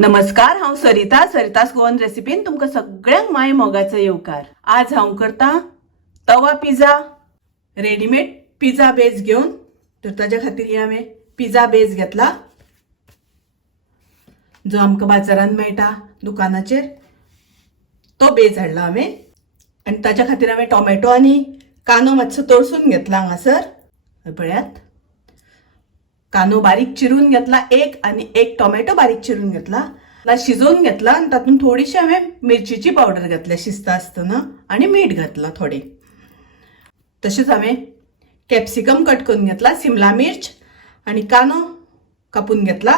नमस्कार, हांव सरितास गोवन रेसिपीन तुमकां सगळ्यांक माय मोगाचो येवकार। आज हांव करता तवा पिझ्झा। रेडीमेड पिझ्झा बेस घेवन तर ताच्या खातीर हे हांवें पिझ्झा बेस घेतला, जो आमकां बाजारांत मेळटा दुकानाचेर। तो बेस हाडला हांवें आनी ताच्या खातीर हांवें टोमॅटो आनी कांदो मातसो तळसून घेतला हांगासर। पळयात, कांदो बारीक चिरून घेतला एक, आनी एक टोमॅटो बारीक चिरून घेतला, शिजोवन घेतला आनी तातूंत थोडीशी हांवें मिरचीची पावडर घातल्या शिजता आसतना आनी मीठ घातला थोडे। तशेंच हांवें कॅप्सिकम कट करून घेतला, सिमला मिर्च आनी कांदो कापून घेतला।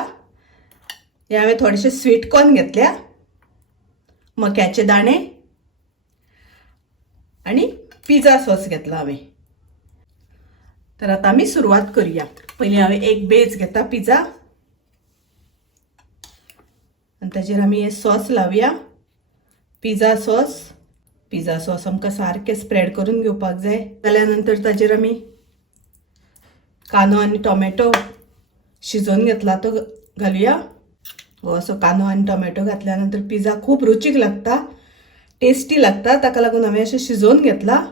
हे हांवें थोडेशे स्वीट कॉर्न घेतल्या, मक्याचे दाणे आनी पिझ्झा सॉस घेतला हांवें। तर आता आमी सुरवात करूया। पयलीं हांवें एक बेस घेता पिझ्झा आनी ताचेर आमी हे सॉस लावया, पिझ्झा सॉस आमकां सारकें स्प्रेड करून घेवपाक जाय। जाल्या नंतर ताचेर आमी कांदो आनी टोमॅटो शिजोवन घेतला तो घालुया। हो असो कांदो आनी टोमॅटो घातल्या नंतर पिझ्झा खूब रुचीक लागता, टेस्टी लागता, ताका लागून हांवें अशें शिजोवन घेतला।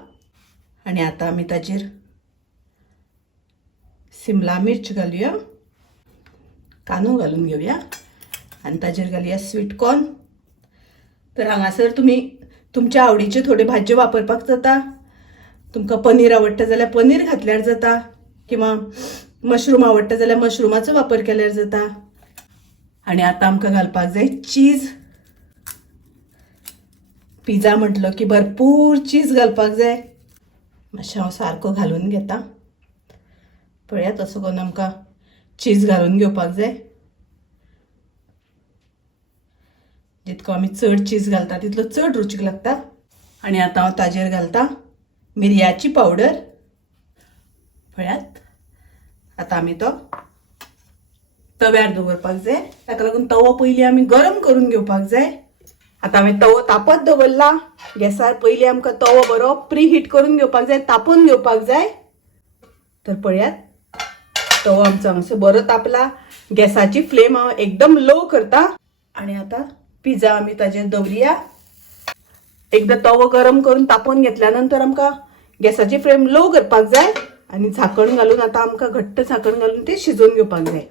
आनी आतां आमी ताचेर सिमला मिर्च घालुया, कांदो घालून घेवया आनी ताचेर घालुया स्वीट कॉर्न। तर हांगासर तुमी तुमच्या आवडीच्यो थोड्यो भाजयो वापरपाक जाता। तुमकां पनीर आवडटा जाल्यार पनीर घातल्यार जाता, किंवा मशरूम आवडटा जाल्यार मशरूमाचो वापर केल्यार जाता। आनी आतां आमकां घालपाक जाय चीज। पिझ्झा म्हटलो की भरपूर चीज घालपाक जाय। मातशें हांव सारको घालून घेता। पळयात, असो करून आमकां चीज घालून घेवपाक जाय। जितको आमी चड चीज घालता तितलो चड रुचीक लागता। आनी आतां हांव ताचेर घालता मिरयाची पावडर। पळयात, आतां आमी तो तव्यार दवरपाक जाय, ताका लागून तवो पयलीं आमी गरम करून घेवपाक जाय। आतां हांवें तवो तापत दवरला गॅसार। पयलीं आमकां तवो बरो प्री हीट करून घेवपाक जाय, तापोवन घेवपाक जाय। तर पळयात, तवो आमचो हांगासर बरो तापला। गॅसाची फ्लेम हांव एकदम लो करता आनी आतां पिझ्झा आमी ताचेर दवरुया। एकदां तवो गरम करून तापोवन घेतल्या नंतर आमकां गॅसाची फ्लेम लो करपाक जाय आनी झाकण घालून आतां आमकां घट्ट झाकण घालून ते शिजोवन घेवपाक जाय।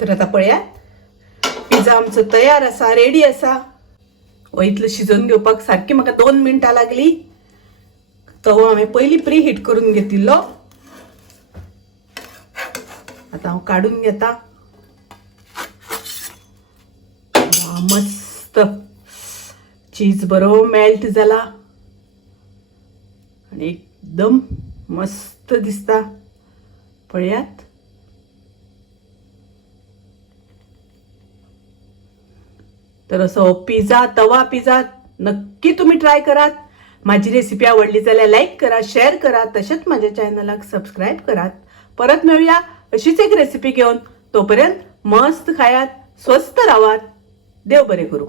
तर आतां पळयात, पिझ्झा आमचो तयार आसा, रेडी आसा। हो इतलो शिजोवन घेवपाक सारकी म्हाका 2 मिनटां लागली। तवो हांवें पयलीं प्री हीट करून घेतिल्लो। आतां हांव काडून घेता। मस्त चीज बरो मेल्ट जाला आनी एकदम मस्त दिसता। पळयात, तर असो पिझ्झा, तवा पिझ्झा नक्की तुम्ही ट्राय करात। माझी रेसिपी आवडली जाल्यार लाईक करा, शेअर करा, तसेच माझ्या चॅनलाक सबस्क्राईब करात। परत मिळूया अशीच एक रेसिपी घेऊन। तोपर्यंत मस्त खायात, स्वस्त राहात, देव बरे करू।